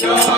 go.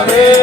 Amém.